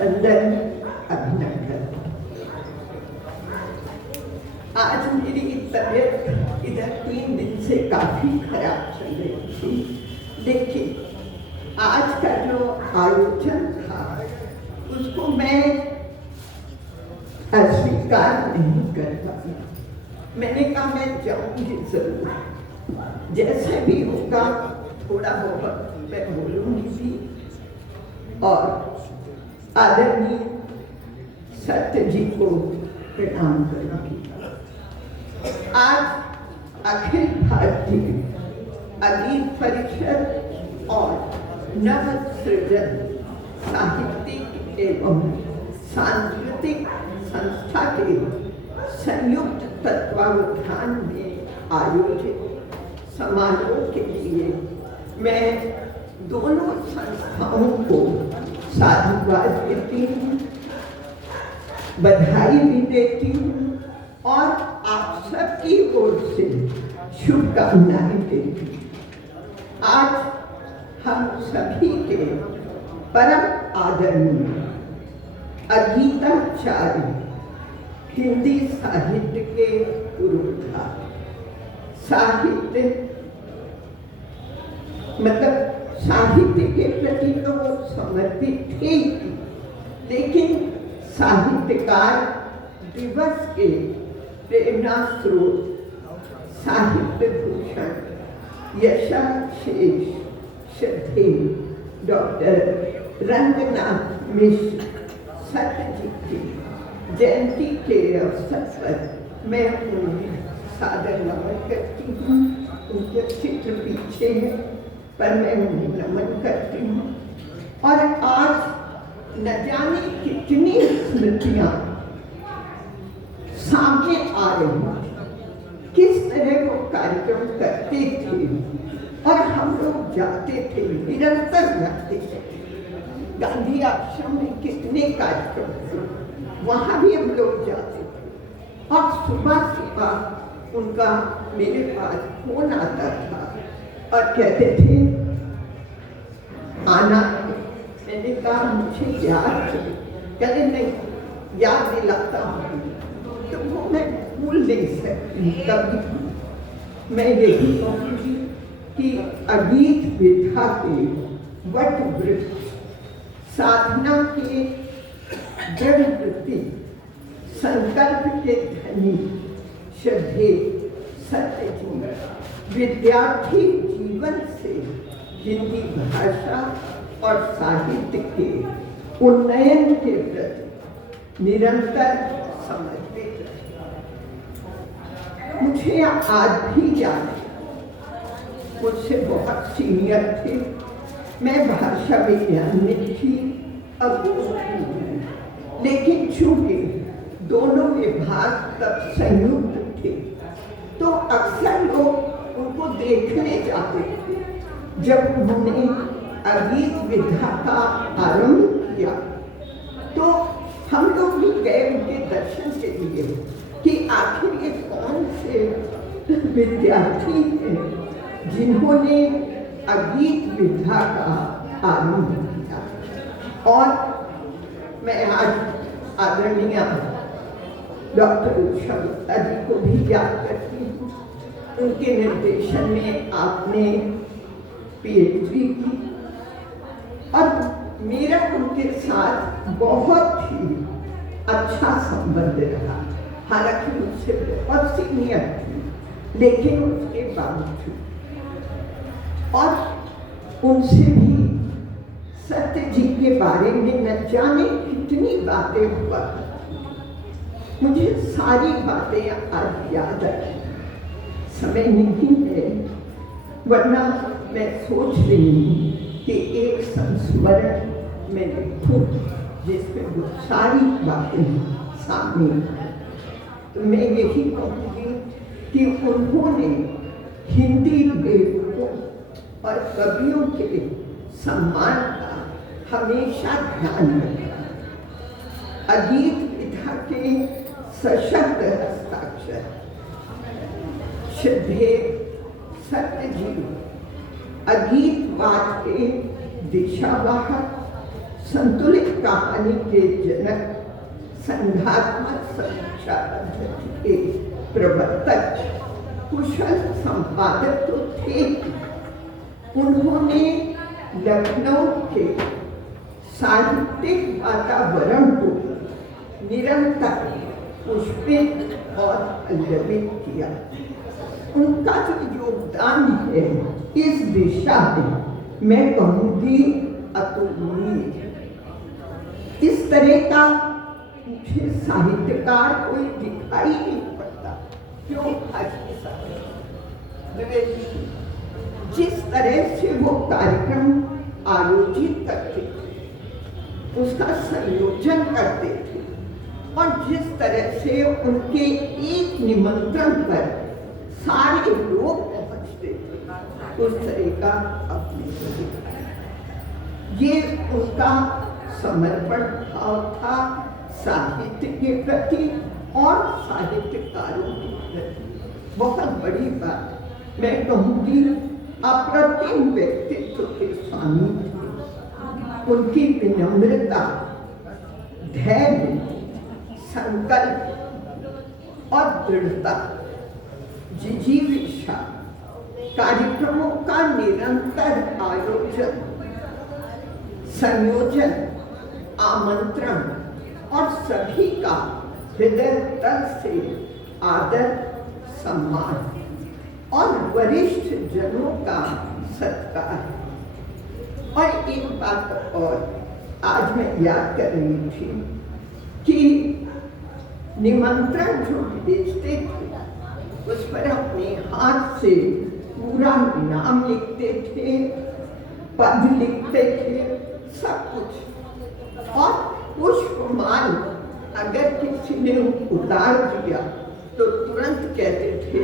वंदन, अभिनंदन। आज मेरी तबीयत इधर 3 दिन से काफी खराब चल रही थी, लेकिन आज का जो आयोजन था उसको मैं अस्वीकार नहीं कर पाई। मैंने कहा मैं जाऊंगी जरूर, जैसे भी होगा थोड़ा बहुत मैं बोलूंगी भी और आदरणीय सत्य जी को प्रणाम करूंगी। आज अखिल भारतीय अगीत परिषद और नव सृजन साहित्यिक एवं सांस्कृतिक संस्था के संयुक्त तत्वावधान में आयोजित समारोह के लिए मैं दोनों संस्थाओं को साधुवाद देती हूँ, बधाई भी देती हूँ और आप सबकी ओर से शुभकामनाएं देती हूँ। आज हम सभी के परम आदरणीय अगीताचार्य हिंदी साहित्य के पुरोधा, साहित्य मतलब साहित्य के प्रति तो वो समर्पित थे, लेकिन साहित्यकार दिवस के प्रेरणा स्रोत साहित्य भूषण यशाशेष श्रद्धेय डॉक्टर रंगनाथ मिश्र सत्य जी की जयंती के अवसर पर मैं उन्हें सादर नमन करती हूँ। उनके चित्र पीछे है पर मैं उन्हें नमन करती हूँ। और आज न जाने कितनी स्मृतियाँ सामने आ रही हैं, किस तरह वो कार्यक्रम करते थे और हम लोग जाते थे, निरंतर जाते थे। गांधी आश्रम में कितने कार्यक्रम थे, वहाँ भी हम लोग जाते थे और सुबह सुबह उनका मेरे पास फोन आता था और कहते थे आना। मैंने कहा मुझे याद है, कहते नहीं याद दिलाता हूँ, तो वो मैं भूल नहीं सकती कभी। मैं यही कहूँगी कि अगीत विधा के वट वृक्ष साधना के दृढ़ वृत्ति संकल्प के धनी श्रद्धेय सत्य जी विद्यार्थी जीवन से हिंदी भाषा और साहित्य के उन्नयन के प्रति निरंतर समर्पित रहे। मुझे आज भी याद है, मुझसे बहुत सीनियर थे, मैं भाषा विज्ञान में थी, अब लेकिन चूंकि दोनों विभाग तब संयुक्त थे तो अक्सर लोग उनको देखने जाते थे। जब उन्होंने अगीत विधा का आरंभ किया तो हम लोग भी गए उनके दर्शन के लिए कि आखिर ये कौन से विद्यार्थी हैं जिन्होंने अगीत विधा का आरंभ किया। और मैं आज आदरणीय डॉक्टर उषा गुप्ता जी को भी याद करती हूँ। उनके निर्देशन में आपने पीएचडी की और मेरा उनके साथ बहुत ही अच्छा संबंध रहा। हालांकि मुझसे बहुत सीनियर थी, लेकिन उसके बावजूद और उनसे भी सत्य जी के बारे में न जाने कितनी बातें हुआ। मुझे सारी बातें आज याद आई, समय नहीं है, वरना मैं सोच रही हूँ कि एक संस्मरण मैं लिखूं जिसमें वो सारी बातें सामने आए। तो मैं यही कहूँगी कि उन्होंने हिंदी लेखकों और कवियों के सम्मान का हमेशा ध्यान रखा। अगीत विधा के सशक्त हस्ताक्षर श्रद्धेय सत्य जी अगीतवाद के दिशावाहक, संतुलित कहानी के जनक, संघात्मक समीक्षा पद्धति के प्रवर्तक, कुशल संपादक तो थे। उन्होंने लखनऊ के साहित्यिक वातावरण को निरंतर पुष्पित और पल्लवित किया। उनका जो योगदान है इस दिशा में मैं कहूँगी अतुलनीय। इस तरह का मुझे साहित्यकार कोई दिखाई नहीं पड़ता। क्यों जिस तरह से वो कार्यक्रम आयोजित करते थे, उसका संयोजन करते थे, और जिस तरह से उनके एक निमंत्रण पर सारे लोग पहुंचते थे, उस तरह का अपने को दिखाया। ये उनका समर्पण भाव था साहित्य के प्रति और साहित्यकारों के प्रति। बहुत बड़ी बात मैं कहूँगी, अप्रतिम व्यक्तित्व के स्वामी थे। उनकी विनम्रता, धैर्य, संकल्प और दृढ़ता, जिजीविषा, कार्यक्रमों का निरंतर आयोजन, संयोजन, आमंत्रण और सभी का हृदय तल से आदर, सम्मान और वरिष्ठ जनों का सत्कार। और एक बात और आज मैं याद कर रही थी कि निमंत्रण जो भेजते थे उस पर अपने हाथ से पूरा नाम लिखते थे, पद लिखते थे, सब कुछ। और पुष्पमाल अगर किसी ने उतार दिया तो तुरंत कहते थे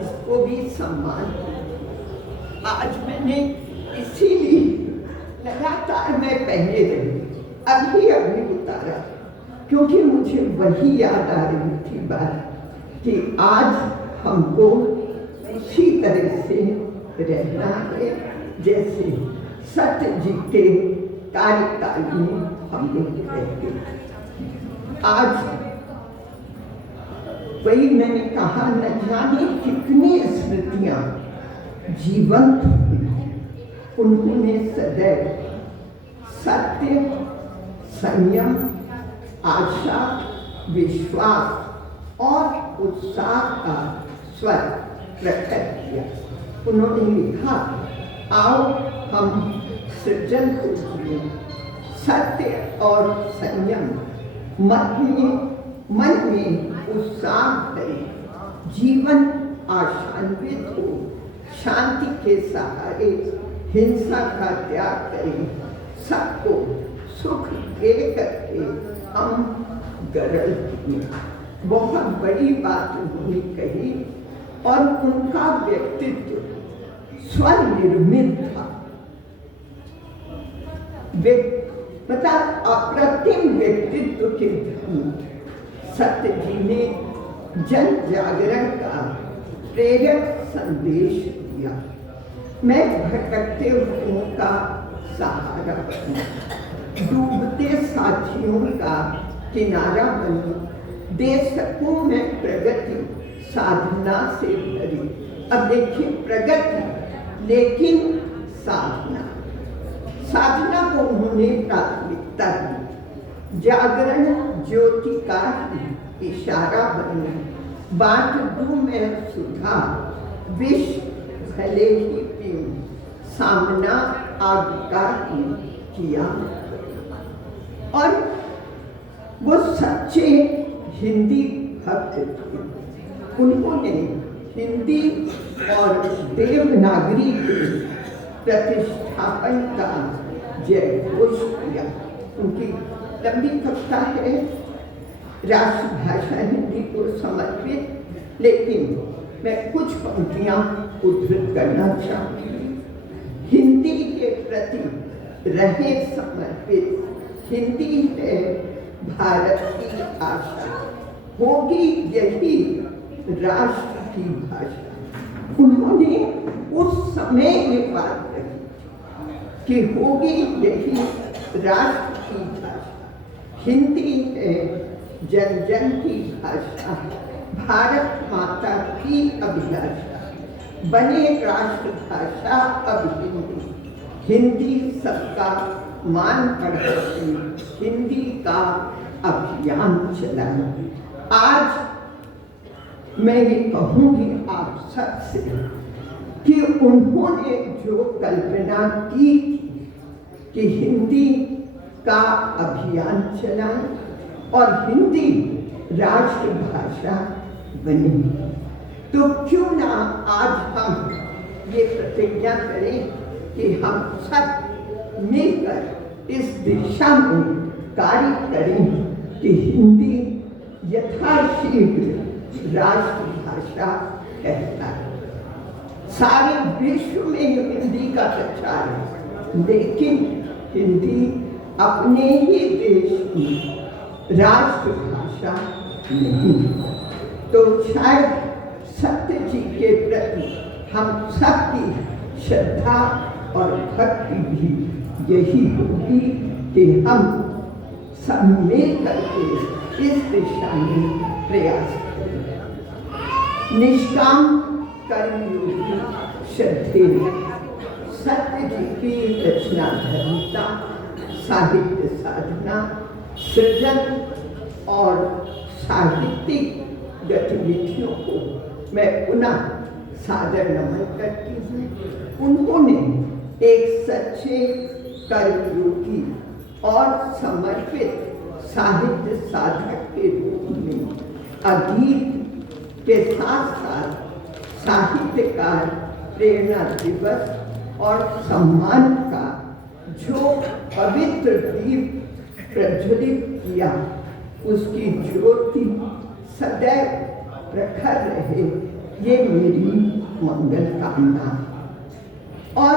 इसको भी सम्मान। आज मैंने इसीलिए लगातार मैं पहने रही, अभी उतारा, क्योंकि मुझे वही याद आ रही थी बात कि आज हमको उसी तरह से रहना है जैसे सत्य जी के कार्यकाल में हम लोग रहते। आज वही मैंने कहा, न जाने कितनी स्मृतियां जीवंत हुई। उन्होंने सदैव सत्य, संयम, आशा, विश्वास और उत्साह का स्वर प्रकट किया। उन्होंने लिखा, आओ हम सृजन को जिए, सत्य और संयम, मन में उत्साह करें, जीवन आशान्वित हो, शांति के सहारे हिंसा का त्याग करें, सबको सुख दे करके हम गरल किए। बहुत बड़ी बात उन्होंने कही और उनका व्यक्तित्व स्वनिर्मित था। मतलब अप्रतिम व्यक्तित्व के धनी सत्य जी ने जन जागरण का प्रेरक संदेश दिया। मैं भटकते हुओं का सहारा बनी, डूबते साथियों का किनारा बनी, दे सकूं मैं प्रगति साधना से भरी। अब देखिए, प्रगति लेकिन साधना को उन्होंने प्राथमिकता दी। जागरण ज्योति का इशारा बनी, बाट दूं मैं सुधा, विष भले ही पीऊं, सामना आग का ही किया। और वो सच्चे हिंदी भक्त थे। उन्होंने हिंदी और देवनागरी के प्रतिष्ठापन का जय घोष किया। उनकी लंबी कविता है राष्ट्रभाषा हिंदी को समर्पित, लेकिन मैं कुछ पंक्तियां उद्धृत करना चाहूँगी। हिंदी के प्रति रहे समर्पित, हिंदी है भारत की आशा, होगी यही राष्ट्र की भाषा। उन्होंने उस समय ये बात कही कि होगी यही राष्ट्र हिंदी है जन जन की भाषा, भारत माता की अभिलाषा, बने राष्ट्रभाषा अब हिंदी, हिंदी सबका मान बढ़ाती, हिंदी का अभियान चलाए। आज मैं ये कहूँगी आप सबसे कि उन्होंने जो कल्पना की कि हिंदी का अभियान चलाएं और हिंदी राष्ट्रभाषा बने, तो क्यों ना आज हम ये प्रतिज्ञा करें कि हम सब मिलकर इस दिशा में कार्य करें कि हिंदी यथाशीघ्र राष्ट्रभाषा कहलाए। सारे विश्व में हिंदी का प्रचार है, लेकिन हिंदी अपने ही देश की राष्ट्रभाषा नहीं। तो शायद सत्य जी के प्रति हम सबकी श्रद्धा और भक्ति भी यही होगी कि हम सब मिल करके इस दिशा में प्रयास करें। निष्काम कर्मयोगी श्रद्धे सत्य जी की रचना धर्मिता, साहित्य साधना, सृजन और साहित्यिक गतिविधियों को मैं पुनः सादर नमन करती हूँ। उन्होंने एक सच्चे कर्मयोगी और समर्पित साहित्य साधक के रूप में अगीत के साथ साथ साहित्यकार प्रेरणा दिवस और सम्मान का जो पवित्र दीप प्रज्वलित किया, उसकी ज्योति सदैव प्रखर रहे, ये मेरी मंगल कामना। और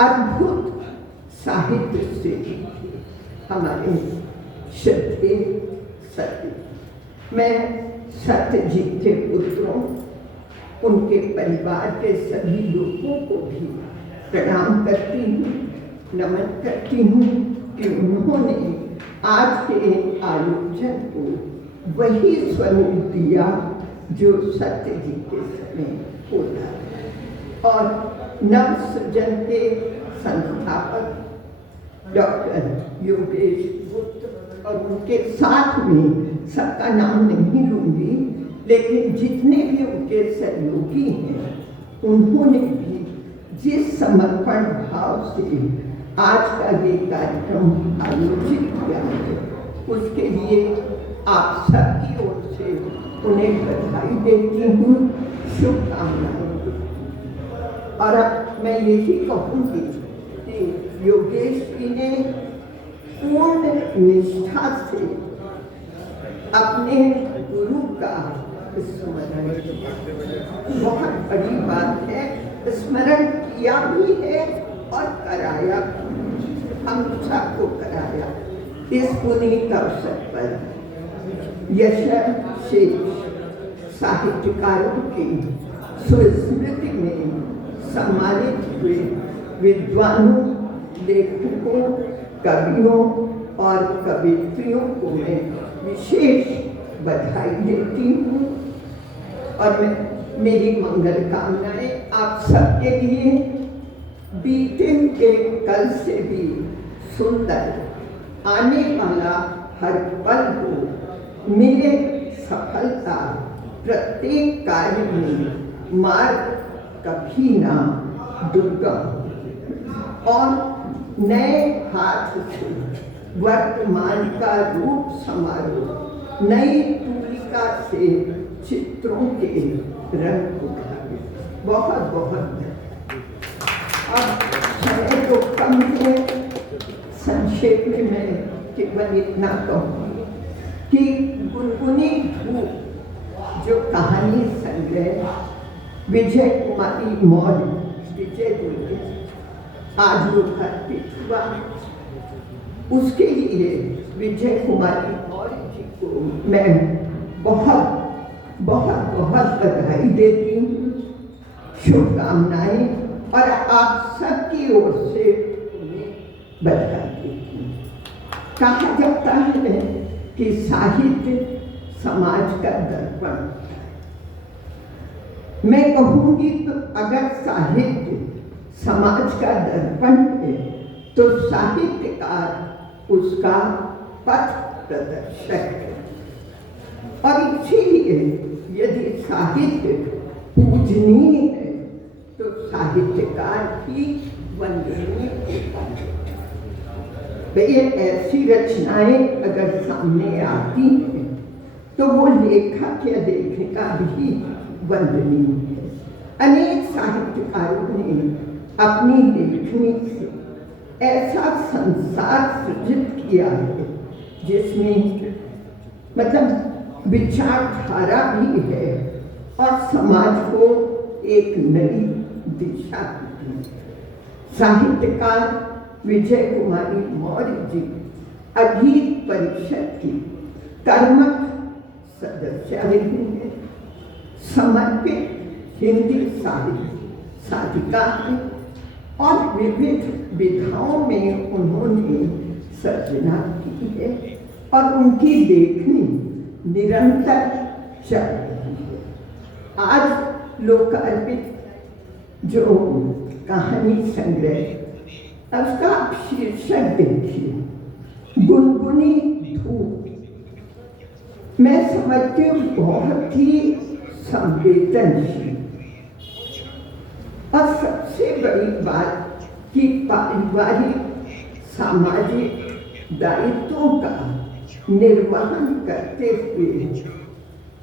अद्भुत साहित्य से हमारे श्रद्धे सत्य, मैं सत्य जी के पुत्रों, उनके परिवार के सभी लोगों को भी प्रणाम करती हूँ, नमन करती हूँ कि उन्होंने आज के आयोजन को वही स्वरूप दिया जो सत्य जी के समय होता है। और नव सृजन के संस्थापक डॉक्टर योगेश गुप्त और उनके साथ में सबका नाम नहीं लूंगी, लेकिन जितने भी उनके सहयोगी हैं, उन्होंने भी जिस समर्पण भाव से आज का ये कार्यक्रम आयोजित किया है, उसके लिए आप सबकी ओर से उन्हें बधाई देती हूँ, शुभकामनाएं। और अब मैं यही कहूँगी कि योगेश जी ने पूर्ण निष्ठा से अपने गुरु का स्मरण, बहुत बड़ी बात है, स्मरण किया भी है और कराया, हम सबको कराया। इस पुनीत अवसर पर यशस्वी साहित्यकारों की सुस्मृति में सम्मानित हुए विद्वानों, लेखकों, कवियों और कवियत्रियों को मैं विशेष बधाई देती हूँ। और मैं मेरी मंगल कामनाएं आप सबके लिए बीते के कल से भी सुंदर, आने वाला हर पल को मिले सफलता, प्रत्येक कार्य में मार्ग कभी ना दुर्गम और नए हाथ से वर्तमान का रूप समारोह, नई तूलिका से चित्रों के रंग उठाए। बहुत बहुत अब समय तो कम है, संक्षेप में मैं केवल इतना कहूँगी कि गुनगुनी धूप जो कहानी संग्रह विजय कुमारी मौर्य, विजय दुर्गे आज वो अर्पित हुआ, उसके लिए विजय कुमारी मौर्य जी को मैं बहुत बहुत बहुत बधाई देती हूँ, शुभकामनाएं और आप सबकी ओर से उन्हें बधाई देती हूँ। कहा जाता है कि साहित्य समाज का दर्पण। मैं कहूंगी तो अगर साहित्य समाज का दर्पण है तो साहित्यकार उसका पथ प्रदर्शक है। और इसीलिए यदि साहित्य पूजनीय है तो साहित्यकार भी वंदनीय होता है। ये ऐसी रचनाएं अगर सामने आती हैं तो वो लेखक या लेखिका भी वंदनीय है। अनेक साहित्यकारों ने अपनी लेखनी से ऐसा संसार सृजित किया है जिसमें मतलब विचारधारा भी है और समाज को एक नई दिशा दी है। साहित्यकार विजय कुमारी मौर्य जी अगीत परिषद की कर्मठ सदस्य रही हैं। समर्पित हिंदी साहित्य साधिका है और विविध विधाओं में उन्होंने सर्जना की है और उनकी लेखनी निरंतर चल रही है। आज लोकार्पित जो कहानी संग्रह उसका शीर्षक देखिए, गुनगुनी धूप। मैं समझती हूँ बहुत ही संवेदनशील और सबसे बड़ी बात कि पारिवारिक सामाजिक दायित्वों का निर्वहन करते हुए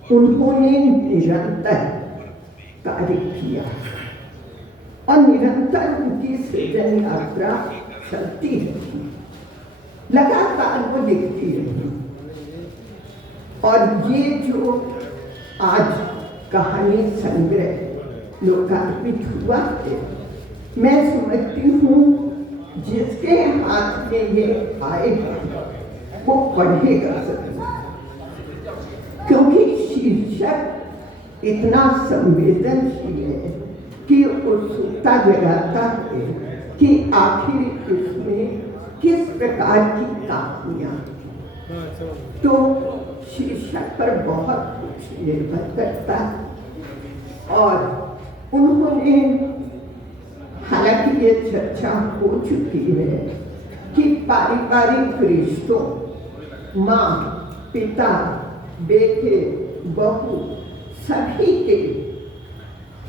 उन्होंने निरंतर कार्य किया और निरंतर उनकी सृजन यात्रा चलती रही, लगातार वो लिखती रही। और ये जो आज कहानी संग्रह लोकार्पित हुआ है, मैं समझती हूँ जिसके हाथ में ये आए वो पढ़ेगा क्योंकि शीर्षक इतना संवेदनशील है कि उत्सुकता जगाता है कि आखिर इसमें किस प्रकार की कहानियाँ। तो शीर्षक पर बहुत कुछ निर्भर करता है और उन्होंने, हालांकि ये चर्चा हो चुकी है कि पारिवारिक रिश्तों, माँ, पिता, बेटे, बहू सभी के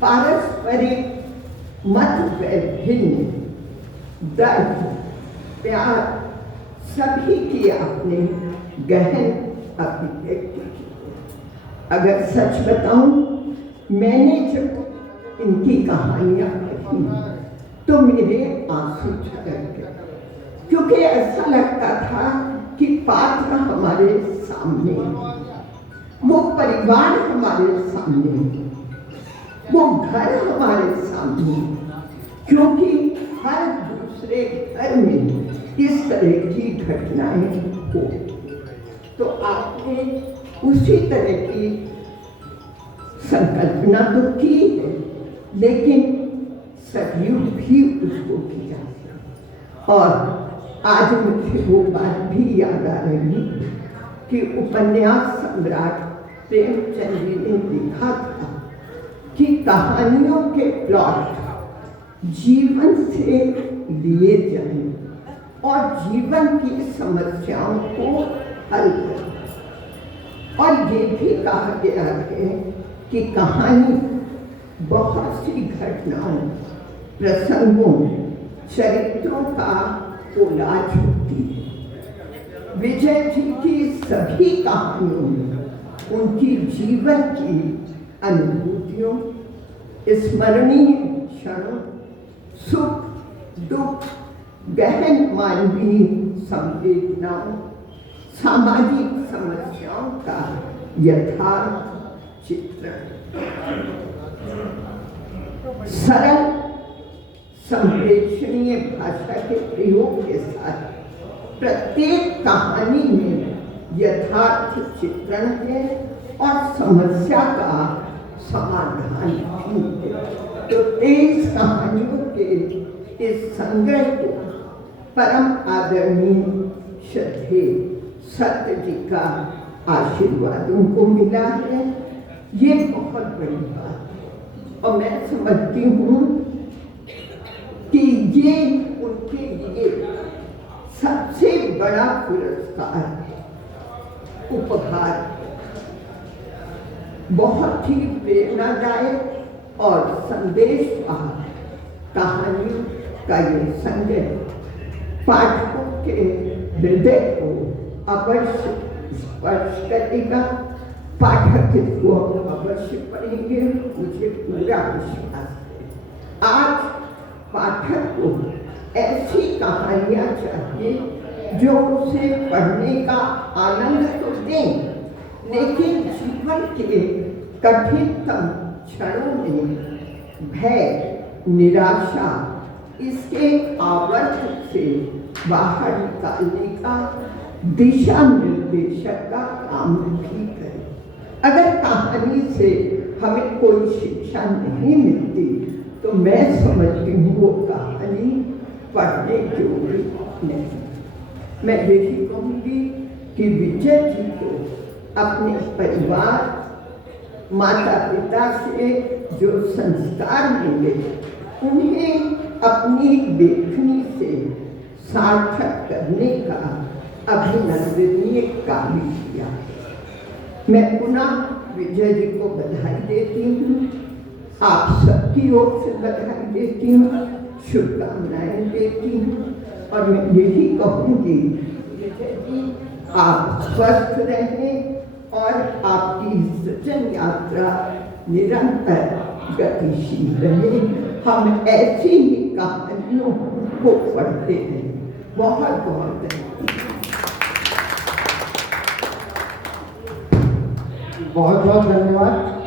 पारस्परिक मतभेद, दर्द, प्यार सभी की आपने गहन अभिव्यक्ति की। अगर सच बताऊं, मैंने जब इनकी कहानियां पढ़ी तो मेरे आंसू छलक गए, क्योंकि ऐसा लगता था कि पात्र हमारे सामने, वो परिवार हमारे सामने, वो घर हमारे सामने, क्योंकि हर दूसरे घर में इस तरह की घटनाएं हो। तो आपने उसी तरह की संकल्पना तो की है, लेकिन सदियों भी उसको किया। और आज मुझे वो बात भी याद आ रही कि उपन्यास सम्राट प्रेमचंद जी ने लिखा था कि कहानियों के प्लॉट जीवन से लिए जाएं और जीवन की समस्याओं को हल करें। और ये भी कहा गया है कि कहानी बहुत सी घटनाओं, प्रसंगों, चरित्रों का कोलाज होती है। विजय जी की सभी कहानियों में उनकी जीवन की अनुभूतियों, स्मरणीय क्षणों, सुख दुख, गहन मानवीय संवेदनाओं, सामाजिक समस्याओं का यथार्थ चित्रण, सरल संप्रेषणीय भाषा के प्रयोग के साथ प्रत्येक कहानी में यथार्थ चित्रण है और समस्या का समाधान भी है। तो 23 कहानियों के इस संग्रह को परम आदरणीय श्रद्धे सत्य जी का आशीर्वाद उनको मिला है। ये बहुत बड़ी बात है और मैं समझती हूँ कि ये उनके लिए सबसे बड़ा पुरस्कार है, उपहार। बहुत ही प्रेरणादायक और संदेशवाहक कहानी का ये संग्रह पाठकों के हृदय को अवश्य स्पर्श करेगा। पाठक इसको अवश्य पढ़ेंगे, मुझे पूरा विश्वास है। आज पाठक को ऐसी कहानियाँ चाहिए जो उसे पढ़ने का आनंद तो दें, लेकिन जीवन के कठिनतम क्षणों में भय, निराशा, इसके आवर्त से बाहर निकालने का दिशा निर्देशक का काम भी करे। अगर कहानी से हमें कोई शिक्षा नहीं मिलती तो मैं समझती हूँ वो कहानी पढ़ने योग्य नहीं। मैं यही कहूँगी कि विजय जी को अपने परिवार, माता पिता से जो संस्कार मिले उन्हें अपनी लेखनी से सार्थक करने का अभिनंदनीय कार्य किया। मैं पुनः विजय जी को बधाई देती हूँ, आप सबकी ओर से बधाई देती हूँ, शुभकामनाएं देती हूँ और मैं यही कहूँगी विजय जी आप स्वस्थ रहें और आपकी सृजन यात्रा निरंतर गतिशील रहे। हम ऐसी ही कहानियों को पढ़ते हैं। बहुत बहुत बहुत बहुत धन्यवाद।